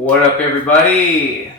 What up, everybody?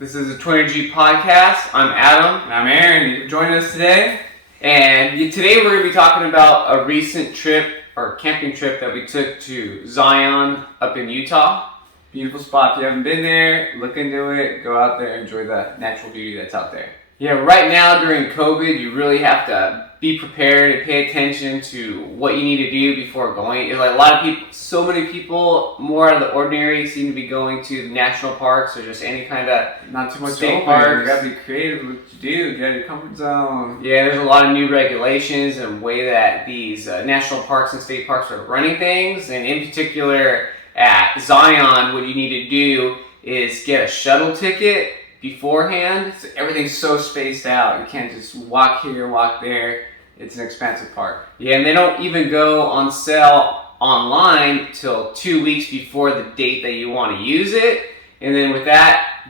This is the 20G podcast. I'm Adam. And I'm Aaron. You're joining us today. And today we're going to be talking about a recent trip or camping trip that we took to Zion up in Utah. Beautiful spot. If you haven't been there, look into it. Go out there, enjoy the natural beauty that's out there. Yeah, right now during COVID, you really have to be prepared and pay attention to what you need to do before going. It's like a lot of people, so many people, more out of the ordinary, seem to be going to national parks or just any kind of Not too much state open. parks. You gotta be creative with what you do. Get out of your comfort zone. Yeah, there's a lot of new regulations and way that these national parks and state parks are running things. And in particular, at Zion, what you need to do is get a shuttle ticket beforehand. So everything's so spaced out. You can't just walk here, walk there. It's an expansive park. Yeah, and they don't even go on sale online till 2 weeks before the date that you want to use it. And then with that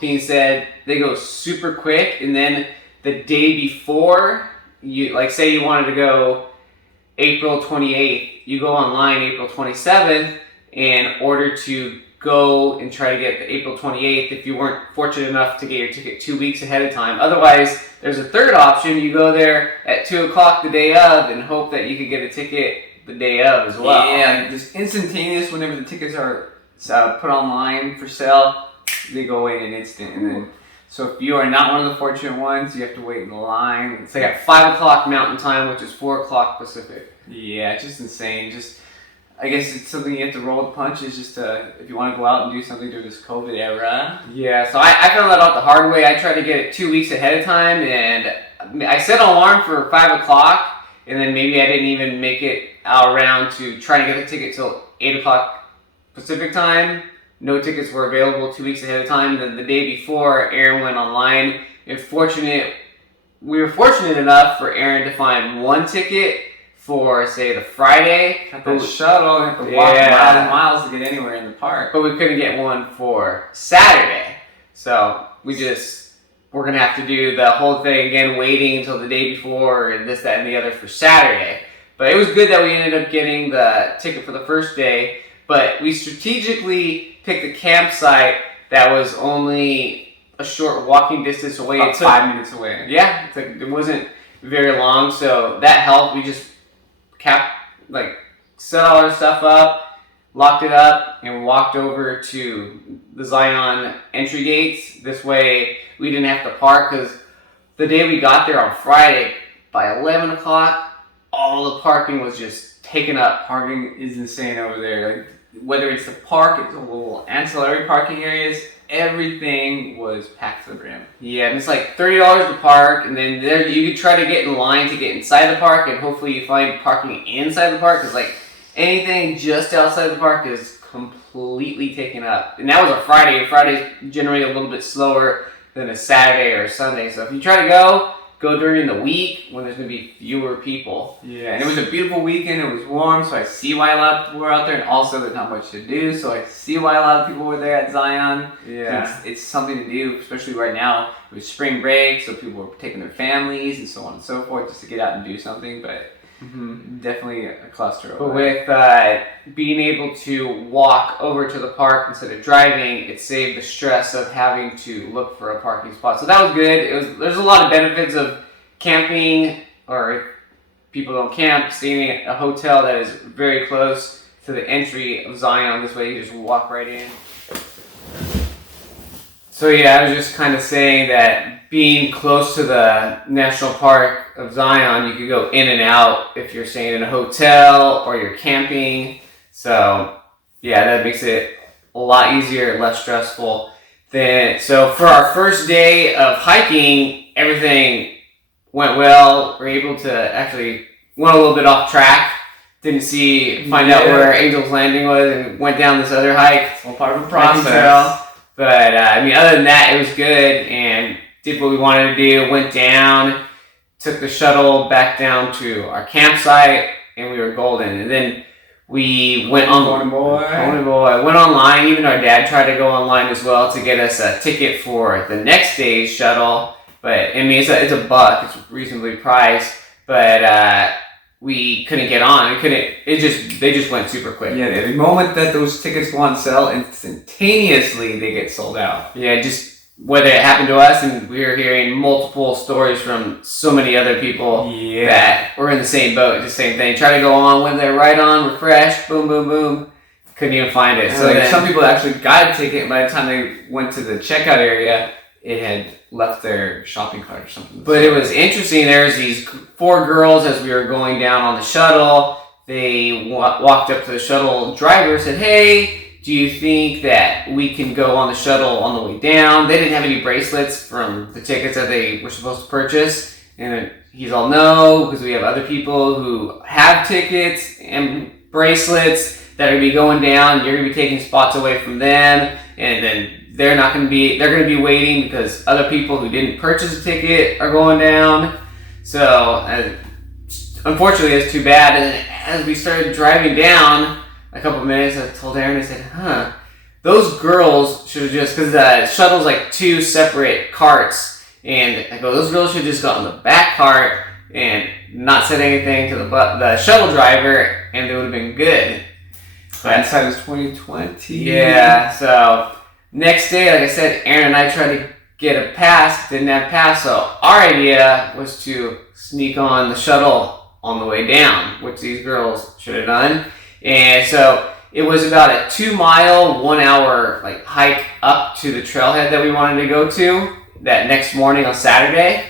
being said, they go super quick. And then the day before, you like say you wanted to go April 28th, you go online April 27th in order to go and try to get the April 28th if you weren't fortunate enough to get your ticket 2 weeks ahead of time. Otherwise, there's a third option. You go there at 2 o'clock the day of and hope that you could get a ticket the day of as well. Yeah, just instantaneous whenever the tickets are put online for sale, they go away in an instant. And then, so if you are not one of the fortunate ones, you have to wait in the line. It's like at 5 o'clock Mountain Time, which is 4 o'clock Pacific. Yeah, it's just insane. I guess it's something you have to roll with the punches just if you want to go out and do something during this COVID era. Yeah, so I found that out the hard way. I tried to get it 2 weeks ahead of time, and I set an alarm for 5 o'clock, and then maybe I didn't even make it out around to try to get the ticket till 8 o'clock Pacific time. No tickets were available 2 weeks ahead of time. Then the day before, Aaron went online. We were fortunate enough for Aaron to find one ticket for, say, the Friday. Got that shuttle, you have to walk miles and miles to get anywhere in the park. But we couldn't get one for Saturday. So we're going to have to do the whole thing again, waiting until the day before and this, that, and the other for Saturday. But it was good that we ended up getting the ticket for the first day. But we strategically picked a campsite that was only a short walking distance away. About 5 minutes away. Yeah, it wasn't very long, so that helped. We just set all our stuff up, locked it up, and walked over to the Zion entry gates. This way we didn't have to park, because the day we got there on Friday, by 11 o'clock, all the parking was just taken up. Parking is insane over there. Like, whether it's the park, it's the little ancillary parking areas, everything was packed to the brim. Yeah, and it's like $30 to park, and then there you could try to get in line to get inside the park, and hopefully you find parking inside the park, because like anything just outside the park is completely taken up. And that was a Friday. Friday's generally a little bit slower than a Saturday or a Sunday. So if you try to go during the week when there's going to be fewer people. Yeah, and it was a beautiful weekend. It was warm, so I see why a lot of people were out there. And also, there's not much to do, so I see why a lot of people were there at Zion. Yeah. It's something to do, especially right now. It was spring break, so people were taking their families and so on and so forth just to get out and do something. But definitely a cluster. But with being able to walk over to the park instead of driving, it saved the stress of having to look for a parking spot. So that was good. There's a lot of benefits of camping, or if people don't camp, staying at a hotel that is very close to the entry of Zion. This way you just walk right in. So yeah, I was just kind of saying that being close to the National Park of Zion, you could go in and out if you're staying in a hotel or you're camping. So yeah, that makes it a lot easier, less stressful. So for our first day of hiking, everything went well. We're able to actually went a little bit off track. Didn't find out where Angel's Landing was, and went down this other hike. It's all part of the process. But other than that, it was good, and did what we wanted to do. Went down, took the shuttle back down to our campsite, and we were golden. And then we went Pony Boy. Went online. Even our dad tried to go online as well to get us a ticket for the next day's shuttle. But I mean, it's a buck. It's reasonably priced. But we couldn't get on. They just went super quick. Yeah, the moment that those tickets go on sale, instantaneously they get sold out. Yeah, just whether it happened to us, and we were hearing multiple stories from so many other people that were in the same boat, the same thing. Try to go on, went there right on, refresh, boom, boom, boom. Couldn't even find it. So like some people actually got a ticket, and by the time they went to the checkout area, it had left their shopping cart or something. But it was interesting. There was these 4 girls as we were going down on the shuttle. They walked up to the shuttle driver and said, "Hey, do you think that we can go on the shuttle on the way down?" They didn't have any bracelets from the tickets that they were supposed to purchase. And he's all, "No, because we have other people who have tickets and bracelets that are going to be going down. You're going to be taking spots away from them. And then they're going to be waiting because other people who didn't purchase a ticket are going down." So unfortunately, it's too bad. And as we started driving down, a couple of minutes, I told Aaron, I said, those girls should have just, because the shuttle's like 2 separate carts, and I go, those girls should have just got on the back cart and not said anything to the shuttle driver, and they would have been good. Hindsight is 2020. Yeah, so next day, like I said, Aaron and I tried to get a pass, didn't have pass, so our idea was to sneak on the shuttle on the way down, which these girls should have done. And so it was about a 2-mile, 1-hour like hike up to the trailhead that we wanted to go to that next morning on Saturday.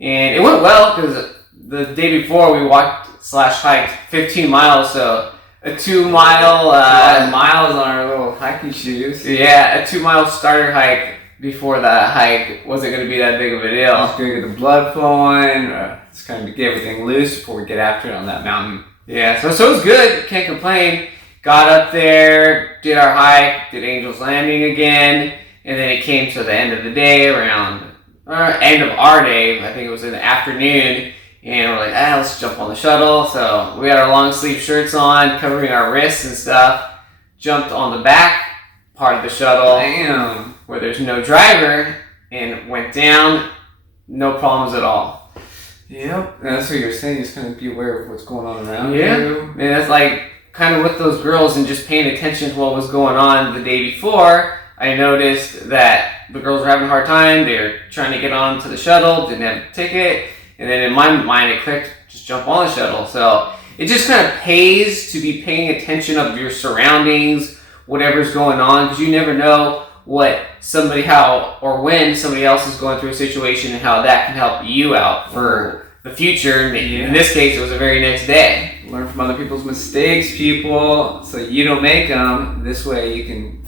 And it went well because the day before we walked/hiked 15 miles, so a 2-mile miles on our little hiking shoes. Yeah, a 2-mile starter hike before the hike wasn't going to be that big of a deal. Just going to get the blood flowing, just kind of get everything loose before we get after it on that mountain. Yeah, so it was good. Can't complain. Got up there, did our hike, did Angel's Landing again, and then it came to the end of the day, around end of our day. I think it was in the afternoon, and we're like, let's jump on the shuttle. So we had our long sleeve shirts on, covering our wrists and stuff. Jumped on the back part of the shuttle, where there's no driver, and went down. No problems at all. Yep, and that's what you're saying. Just kind of be aware of what's going on around you. And that's like kind of with those girls and just paying attention to what was going on the day before. I noticed that the girls were having a hard time. They were trying to get on to the shuttle, didn't have a ticket, and then in my mind it clicked, just jump on the shuttle. So it just kind of pays to be paying attention of your surroundings, whatever's going on, because you never know when somebody else is going through a situation and how that can help you out for the future. In this case, it was the very next day. Learn from other people's mistakes, people, so you don't make them. This way you can,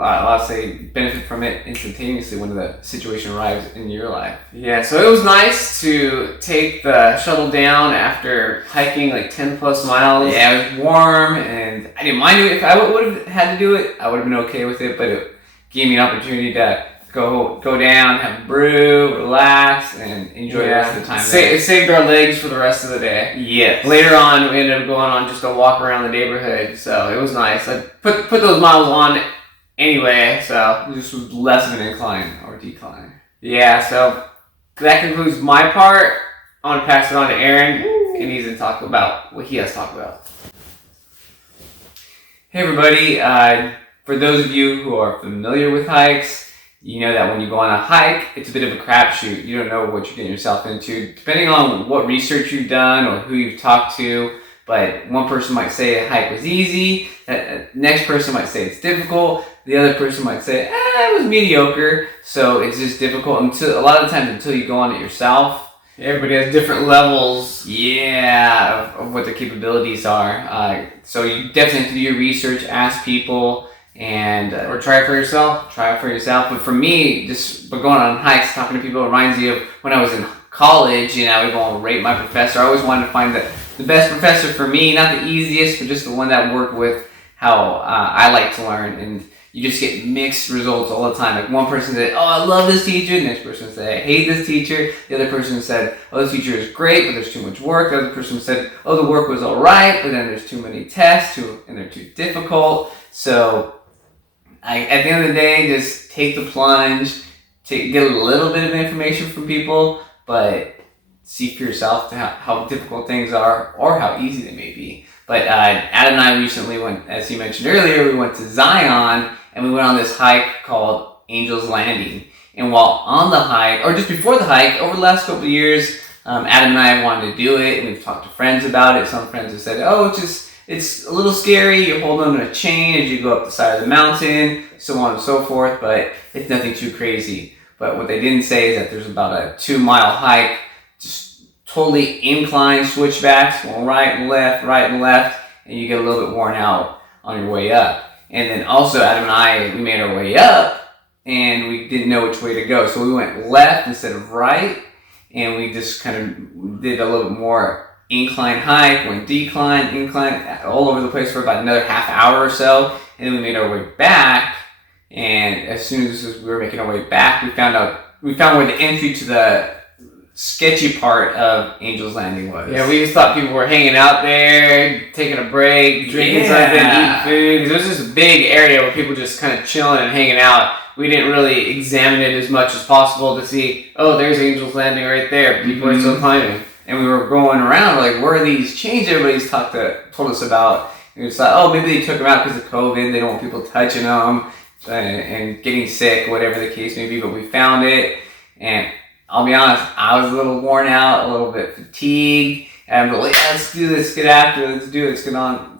I'll say, benefit from it instantaneously when the situation arrives in your life. Yeah, so it was nice to take the shuttle down after hiking like 10 plus miles. Yeah, it was warm, and I didn't mind it. If I would have had to do it, I would have been okay with it, but it gave me an opportunity to go down, have a brew, relax, and enjoy the rest of the time. It saved our legs for the rest of the day. Yes. Later on, we ended up going on just a walk around the neighborhood, so it was nice. I put those miles on anyway, so this was less of an incline or decline. Yeah, so that concludes my part. I want to pass it on to Aaron, and he's going to talk about what he has to talk about. Hey everybody, for those of you who are familiar with hikes, you know that when you go on a hike, it's a bit of a crapshoot. You don't know what you're getting yourself into, depending on what research you've done or who you've talked to. But one person might say a hike was easy, the next person might say it's difficult, the other person might say, it was mediocre. So it's just difficult a lot of the times until you go on it yourself. Everybody has different levels. Yeah, of what their capabilities are. So you definitely have to do your research, ask people, and or try it for yourself. Try it for yourself. But for me, just going on hikes, talking to people reminds me of when I was in college. We go and rate my professor. I always wanted to find the best professor for me, not the easiest, but just the one that worked with how I like to learn. And you just get mixed results all the time. Like one person said, I love this teacher. The next person said, I hate this teacher. The other person said, this teacher is great, but there's too much work. The other person said, the work was all right, but then there's too many tests and they're too difficult. So at the end of the day, just take the plunge, get a little bit of information from people, but see for yourself how difficult things are or how easy they may be. But Adam and I recently went, as you mentioned earlier, we went to Zion and we went on this hike called Angel's Landing. And while on the hike, or just before the hike, over the last couple of years, Adam and I wanted to do it, and we've talked to friends about it. Some friends have said, oh, it's a little scary, you're holding on to a chain as you go up the side of the mountain, so on and so forth, but it's nothing too crazy. But what they didn't say is that there's about a 2-mile hike, just totally inclined switchbacks, going right and left, and you get a little bit worn out on your way up. And then also Adam and I, we made our way up, and we didn't know which way to go. So we went left instead of right, and we just kind of did a little bit more incline hike, went decline, incline, all over the place for about another half hour or so. And then we made our way back, and as soon as we were making our way back, we found where the entry to the sketchy part of Angel's Landing was. Yeah, we just thought people were hanging out there, taking a break, drinking something, eating food. It was just a big area where people just kind of chilling and hanging out. We didn't really examine it as much as possible to see, oh, there's Angel's Landing right there. People are still climbing. And we were going around like, where are these chains everybody's told us about? And we just thought, oh, maybe they took them out because of COVID. They don't want people touching them and getting sick, whatever the case may be. But we found it, and I'll be honest, I was a little worn out, a little bit fatigued. And I'm like, yeah, let's do this, get after it, let's do it, let's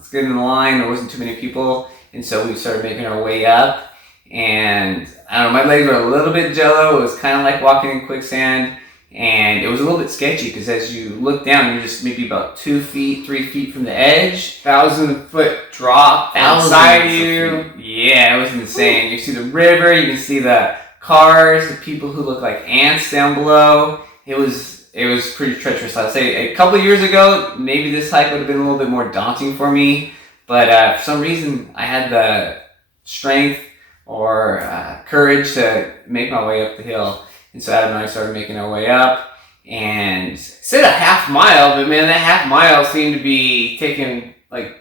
get in the line. There wasn't too many people, and so we started making our way up. And I don't know, my legs were a little bit jello. It was kind of like walking in quicksand. And it was a little bit sketchy because as you look down, you're just maybe about 2 feet, 3 feet from the edge. 1,000-foot drop outside you. Yeah, it was insane. You see the river, you can see the cars, the people who look like ants down below. It was pretty treacherous. I'd say a couple years ago, maybe this hike would have been a little bit more daunting for me. But for some reason, I had the strength or courage to make my way up the hill. And so Adam and I started making our way up, and said a half mile, but man, that half mile seemed to be taking like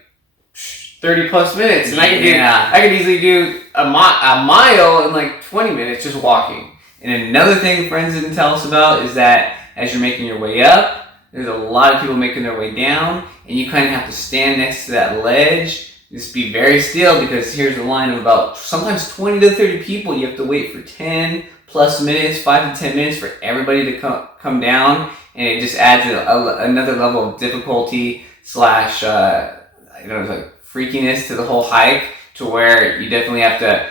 30 plus minutes, and I could easily do a mile in like 20 minutes just walking. And another thing friends didn't tell us about is that as you're making your way up, there's a lot of people making their way down, and you kind of have to stand next to that ledge. Just be very still, because here's a line of about sometimes 20 to 30 people. You have to wait for 10 plus minutes, 5 to 10 minutes for everybody to come down, and it just adds another level of difficulty slash like freakiness to the whole hike, to where you definitely have to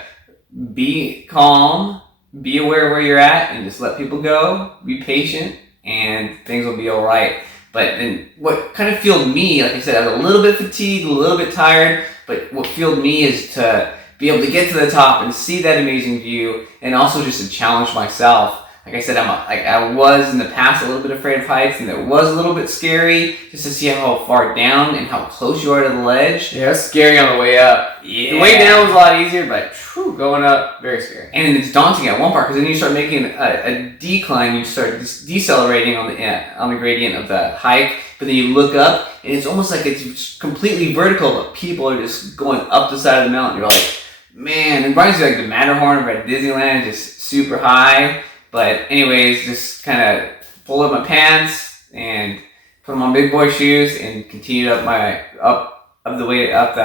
be calm, be aware of where you're at, and just let people go, be patient, and things will be all right. But then what kind of fueled me, like I said, I was a little bit fatigued, a little bit tired, but what fueled me is to be able to get to the top and see that amazing view, and also just to challenge myself. Like I said, I was in the past a little bit afraid of heights, and it was a little bit scary just to see how far down and how close you are to the ledge. Yeah, it's scary on the way up. Yeah. The way down was a lot easier, but going up, very scary. And it's daunting at one part, because then you start making a decline, you start decelerating on the gradient of the hike, but then you look up, and it's almost like it's completely vertical, but people are just going up the side of the mountain. You're like, man, it reminds me like the Matterhorn at Disneyland, just super high. But anyways, just kind of pulled up my pants and put them on big boy shoes and continued up the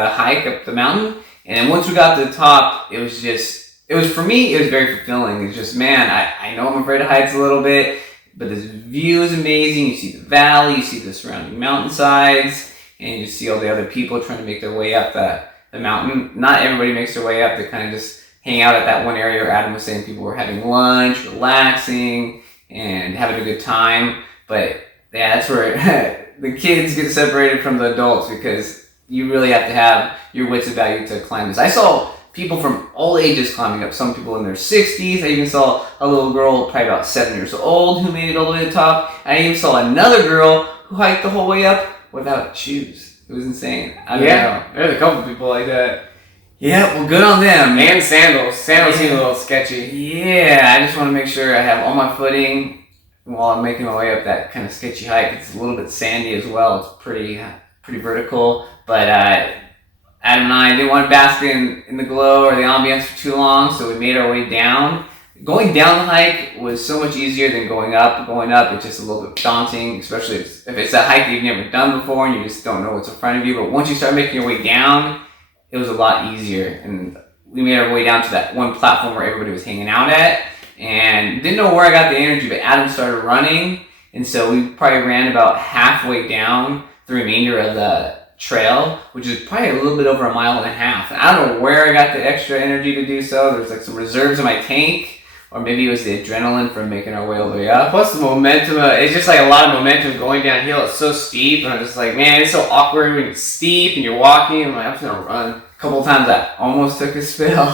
hike up the mountain. And then once we got to the top, for me, it was very fulfilling. It's just, man, I know I'm afraid of heights a little bit, but this view is amazing. You see the valley, you see the surrounding mountainsides, and you see all the other people trying to make their way up the mountain. Not everybody makes their way up. They kind of just hang out at that one area where Adam was saying people were having lunch, relaxing, and having a good time. But yeah, that's where the kids get separated from the adults, because you really have to have your wits about you to climb this. I saw people from all ages climbing up, some people in their 60s. I even saw a little girl probably about 7 years old who made it all the way to the top. I even saw another girl who hiked the whole way up without shoes. It was insane. I don't know. There's a couple people like that. Yeah, well, good on them. And sandals. Sandals seem a little sketchy. Yeah, I just want to make sure I have all my footing while I'm making my way up that kind of sketchy hike. It's a little bit sandy as well. It's pretty vertical. But Adam and I didn't want to bask in the glow or the ambiance for too long, so we made our way down. Going down the hike was so much easier than going up. Going up, it's just a little bit daunting, especially if it's a hike that you've never done before and you just don't know what's in front of you. But once you start making your way down, it was a lot easier. And we made our way down to that one platform where everybody was hanging out at, and didn't know where I got the energy, but Adam started running, and so we probably ran about halfway down the remainder of the trail, which is probably a little bit over 1.5 miles. And I don't know where I got the extra energy to do so. There's like some reserves in my tank, or maybe it was the adrenaline from making our way all the way up. Plus the momentum, it's just like a lot of momentum going downhill. It's so steep, and I'm just like, man, it's so awkward when it's steep and you're walking. I'm like, I'm just gonna run. A couple of times I almost took a spill.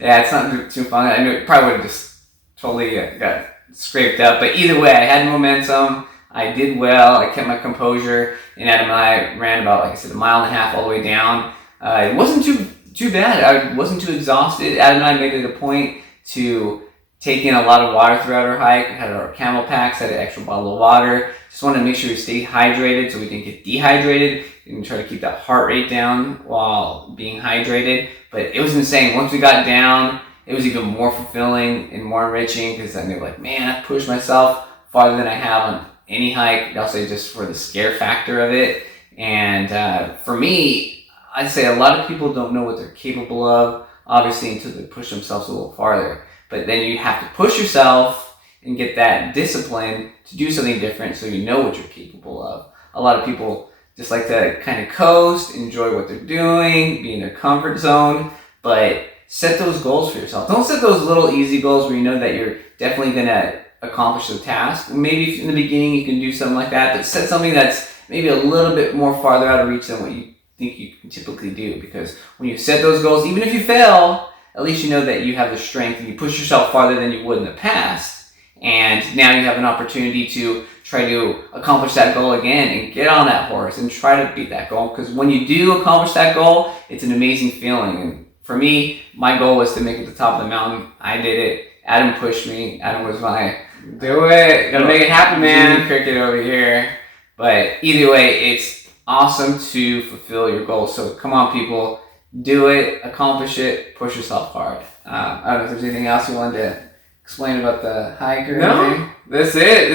Yeah, it's not too fun. I knew it probably would have just totally got scraped up. But either way, I had momentum. I did well. I kept my composure. And Adam and I ran about, like I said, 1.5 miles all the way down. It wasn't too bad. I wasn't too exhausted. Adam and I made it a point to take in a lot of water throughout our hike. We had our camel packs, had an extra bottle of water. Just wanted to make sure we stayed hydrated so we didn't get dehydrated, and try to keep that heart rate down while being hydrated. But it was insane. Once we got down, it was even more fulfilling and more enriching, because I knew, like, man, I pushed myself farther than I have on any hike. Also, just for the scare factor of it. And for me, I'd say a lot of people don't know what they're capable of, obviously, until they push themselves a little farther. But then you have to push yourself and get that discipline to do something different so you know what you're capable of. A lot of people just like to kind of coast, enjoy what they're doing, be in their comfort zone, but set those goals for yourself. Don't set those little easy goals where you know that you're definitely going to accomplish the task. Maybe in the beginning you can do something like that, but set something that's maybe a little bit more farther out of reach than what you think you can typically do. Because when you set those goals, even if you fail, at least you know that you have the strength and you push yourself farther than you would in the past. And now you have an opportunity to try to accomplish that goal again and get on that horse and try to beat that goal. Because when you do accomplish that goal, it's an amazing feeling. And for me, my goal was to make it to the top of the mountain. I did it. Adam pushed me. Adam was my do it. Gotta make it happen, man. Jimmy Cricket over here. But either way, it's awesome to fulfill your goals. So come on, people. Do it, accomplish it, push yourself hard. I don't know if there's anything else you wanted to explain about the hike or anything. No, that's it.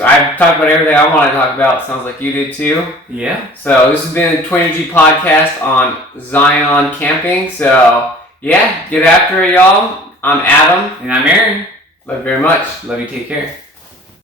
I've talked about everything I want to talk about. Sounds like you did too. Yeah. So this has been the Twin Energy Podcast on Zion camping. So yeah, get after it, y'all. I'm Adam. And I'm Aaron. Love you very much. Love you. Take care.